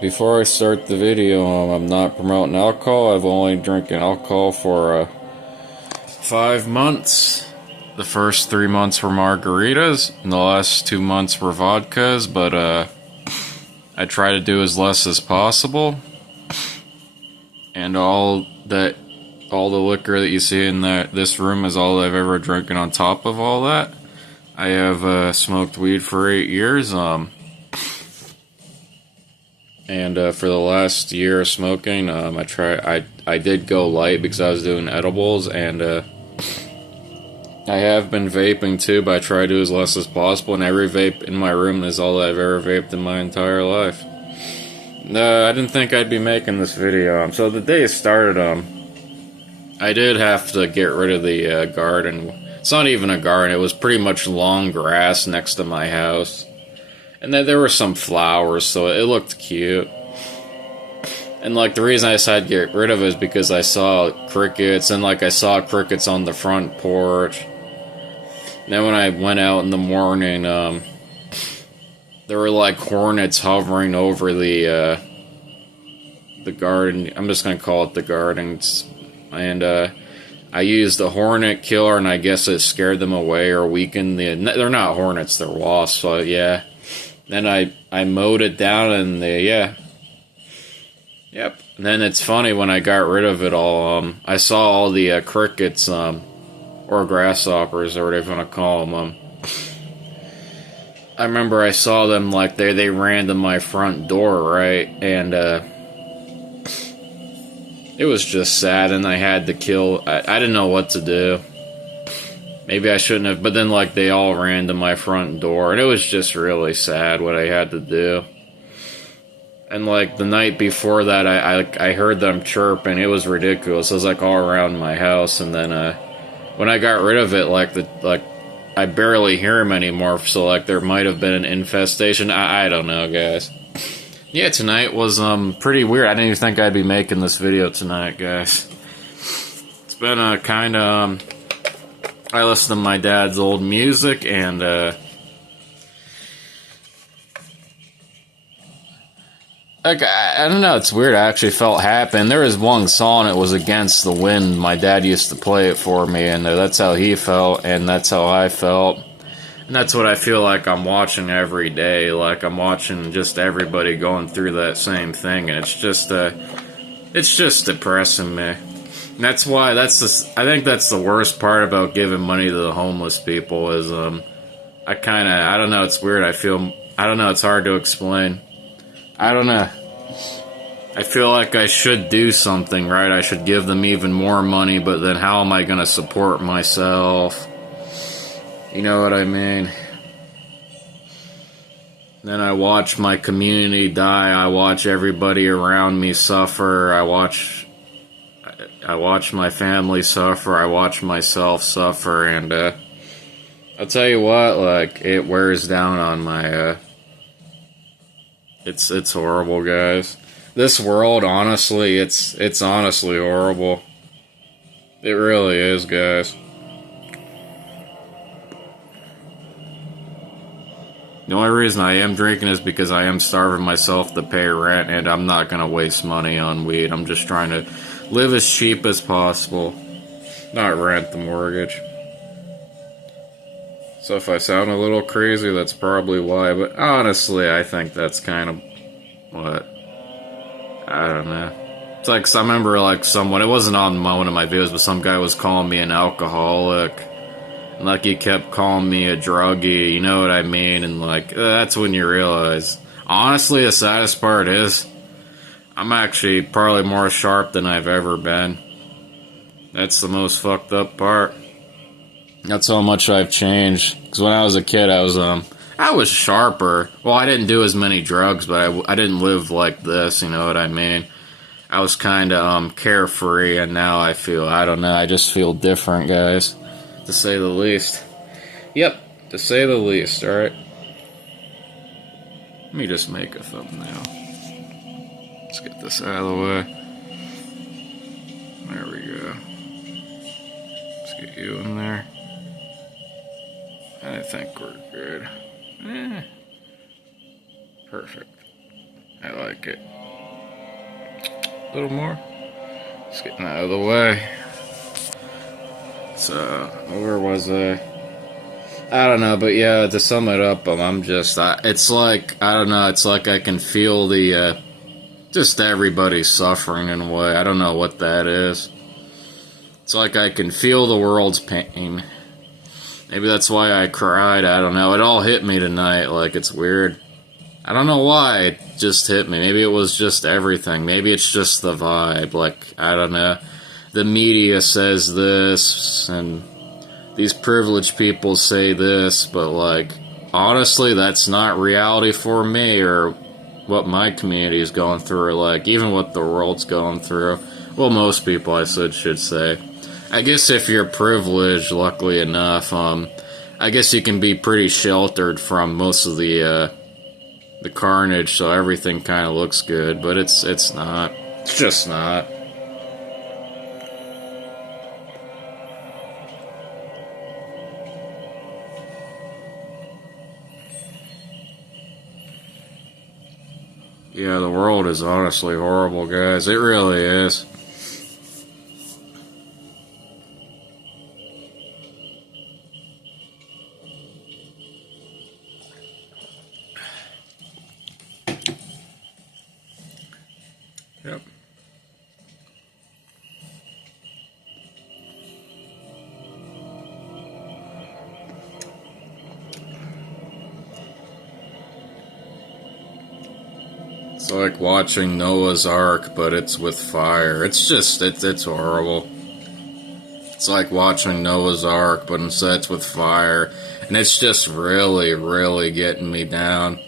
Before I start the video, I'm not promoting alcohol. I've only drinking alcohol for 5 months. The first 3 months were margaritas, and the last 2 months were vodkas, but I try to do as less as possible. And all the liquor that you see in this room is all I've ever drinking on top of all that. I have smoked weed for 8 years, and for the last year of smoking, I did go light because I was doing edibles, and I have been vaping too, but I try to do as less as possible, and every vape in my room is all I've ever vaped in my entire life. I didn't think I'd be making this video. So the day it started, I did have to get rid of the garden. It's not even a garden, it was pretty much long grass next to my house. And then there were some flowers, so it looked cute. And like the reason I decided to get rid of it is because I saw crickets, and like I saw crickets on the front porch. And then when I went out in the morning, there were like hornets hovering over the garden. I'm just gonna call it the gardens. And I used the hornet killer, and I guess it scared them away or weakened the. They're not hornets, they're wasps. So yeah. Then I mowed it down, and yeah. Yep. And then it's funny, when I got rid of it all, I saw all the crickets, or grasshoppers, or whatever you want to call them. I remember I saw them, like, they ran to my front door, right? And it was just sad, and I had to kill. I didn't know what to do. Maybe I shouldn't have, but then, like, they all ran to my front door, and it was just really sad what I had to do. And, like, the night before that, I heard them chirp, and it was ridiculous. It was, like, all around my house, and then, when I got rid of it, I barely hear them anymore, so, like, there might have been an infestation. I don't know, guys. Yeah, tonight was, pretty weird. I didn't even think I'd be making this video tonight, guys. It's been, kinda, I listen to my dad's old music, and, like, I don't know, it's weird. I actually felt happy. And there was one song, it was Against the Wind. My dad used to play it for me, and that's how he felt, and that's how I felt. And that's what I feel like I'm watching every day. Like, I'm watching just everybody going through that same thing, and it's just depressing me. And that's why, I think that's the worst part about giving money to the homeless people is, I don't know, it's weird. I don't know, it's hard to explain. I don't know. I feel like I should do something, right? I should give them even more money, but then how am I gonna support myself? You know what I mean? Then I watch my community die. I watch everybody around me suffer. I watch my family suffer. I watch myself suffer, and I'll tell you what, like, it wears down on my It's horrible, guys. This world, honestly, it's honestly horrible. It really is, guys. The only reason I am drinking is because I am starving myself to pay rent, and I'm not gonna waste money on weed. I'm just trying to live as cheap as possible. Not rent the mortgage. So if I sound a little crazy, that's probably why, but honestly, I think that's kind of what? I don't know. It's like, I remember, like, someone, it wasn't on one of my videos, but some guy was calling me an alcoholic. And, like, he kept calling me a druggie, you know what I mean? And, like, that's when you realize. Honestly, the saddest part is, I'm actually probably more sharp than I've ever been. That's the most fucked up part. That's how much I've changed. Because when I was a kid, I was sharper. Well, I didn't do as many drugs, but I didn't live like this, you know what I mean? I was kind of carefree, and now I don't know, I just feel different, guys. To say the least. Yep, to say the least, alright? Let me just make a thumbnail. Let's get this out of the way. There we go. Let's get you in there. I think we're good. Perfect. I like it. A little more. Just getting out of the way. So, where was I? I don't know, but yeah, to sum it up, I'm just, it's like, I don't know, it's like I can feel just everybody's suffering in a way. I don't know what that is. It's like I can feel the world's pain. Maybe that's why I cried, I don't know. It all hit me tonight, like, it's weird. I don't know why, it just hit me. Maybe it was just everything. Maybe it's just the vibe, like, I don't know. The media says this, and these privileged people say this, but, like, honestly, that's not reality for me, or what my community is going through, or, like, even what the world's going through. Well, most people, I should say. I guess if you're privileged, luckily enough, I guess you can be pretty sheltered from most of the carnage, so everything kind of looks good, but it's not. It's just not. Yeah, the world is honestly horrible, guys. It really is. Yep. It's like watching Noah's Ark, but it's with fire. It's just, it's horrible. It's like watching Noah's Ark, but instead it's with fire. And it's just really, really getting me down.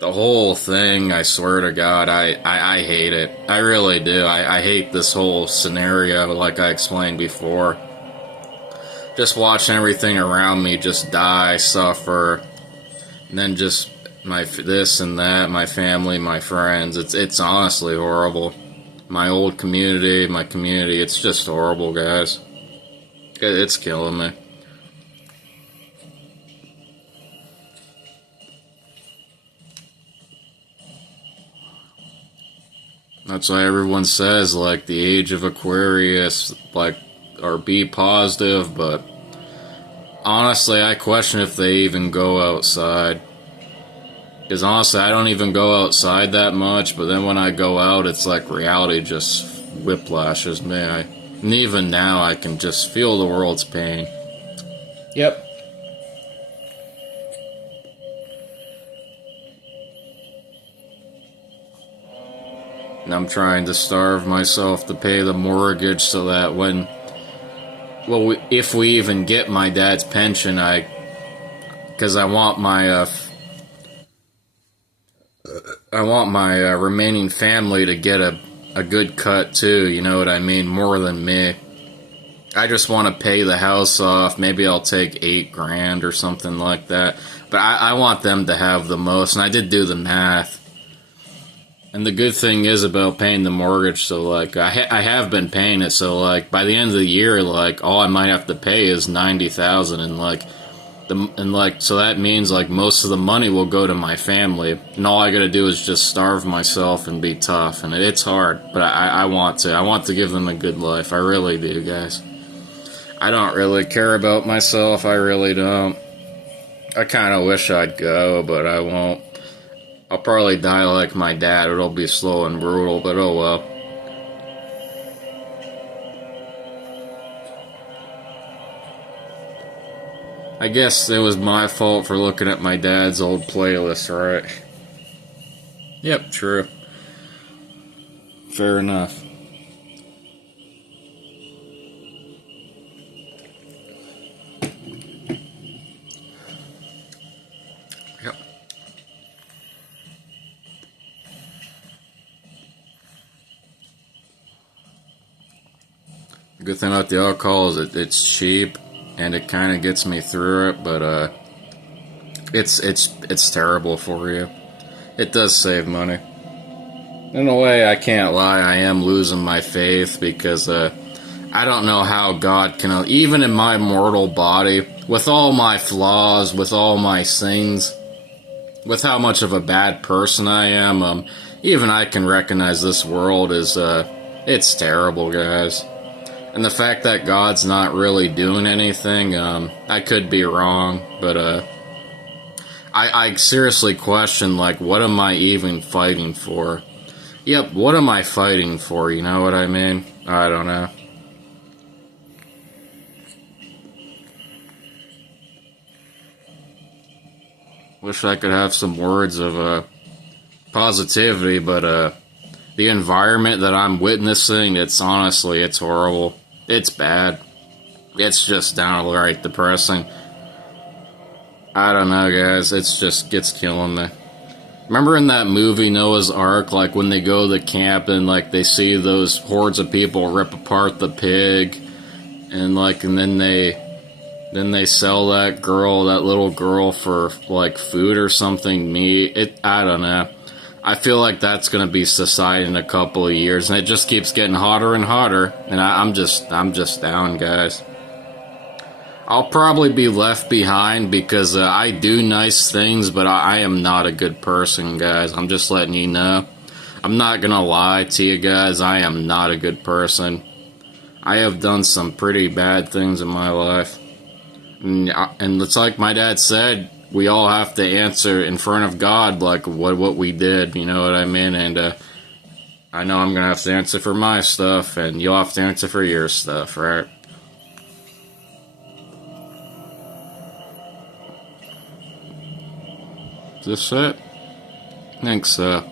The whole thing, I swear to God, I hate it. I really do. I hate this whole scenario, like I explained before. Just watching everything around me just die, suffer, and then just this and that, my family, my friends. It's honestly horrible. My old community, my community, it's just horrible, guys. It's killing me. That's why everyone says, like, the age of Aquarius, like, or be positive, but honestly, I question if they even go outside. Because honestly, I don't even go outside that much, but then when I go out, it's like reality just whiplashes me. And even now, I can just feel the world's pain. Yep. And I'm trying to starve myself to pay the mortgage so that if we even get my dad's pension, because I want my remaining family to get a good cut too, you know what I mean, more than me. I just want to pay the house off. Maybe I'll take $8,000 or something like that. But I want them to have the most, and I did do the math. And the good thing is about paying the mortgage, so, like, I have been paying it, so, like, by the end of the year, like, all I might have to pay is $90,000, and, so that means, like, most of the money will go to my family, and all I gotta do is just starve myself and be tough, and it's hard, but I want to give them a good life, I really do, guys. I don't really care about myself, I really don't. I kinda wish I'd go, but I won't. I'll probably die like my dad. It'll be slow and brutal, but oh well. I guess it was my fault for looking at my dad's old playlist, right? Yep, true. Fair enough. Yep. The good thing about the alcohol is it's cheap, and it kind of gets me through it, but it's terrible for you. It does save money. In a way, I can't lie, I am losing my faith because I don't know how God can, even in my mortal body, with all my flaws, with all my sins, with how much of a bad person I am, even I can recognize this world is, it's terrible, guys. And the fact that God's not really doing anything, I could be wrong, but, I seriously question, like, what am I even fighting for? Yep, what am I fighting for, you know what I mean? I don't know. Wish I could have some words of, positivity, but, the environment that I'm witnessing, it's honestly, it's horrible. It's bad. It's just downright depressing. I don't know, guys. It's just gets killing me. Remember in that movie Noah's Ark, like when they go to the camp and like they see those hordes of people rip apart the pig, and like and then they sell that little girl for like food or something, meat. I don't know. I feel like that's gonna be society in a couple of years, and it just keeps getting hotter and hotter. And I'm just down, guys. I'll probably be left behind because I do nice things, but I am not a good person, guys. I'm just letting you know. I'm not gonna lie to you guys. I am not a good person. I have done some pretty bad things in my life. And it's like my dad said, we all have to answer in front of God, like what we did, you know what I mean? And I know I'm gonna have to answer for my stuff, and you'll have to answer for your stuff, right? Is this it? I think so.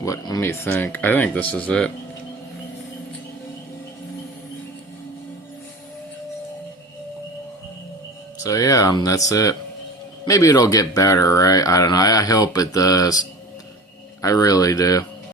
Let me think. I think this is it. So yeah, that's it. Maybe it'll get better, right? I don't know. I hope it does. I really do.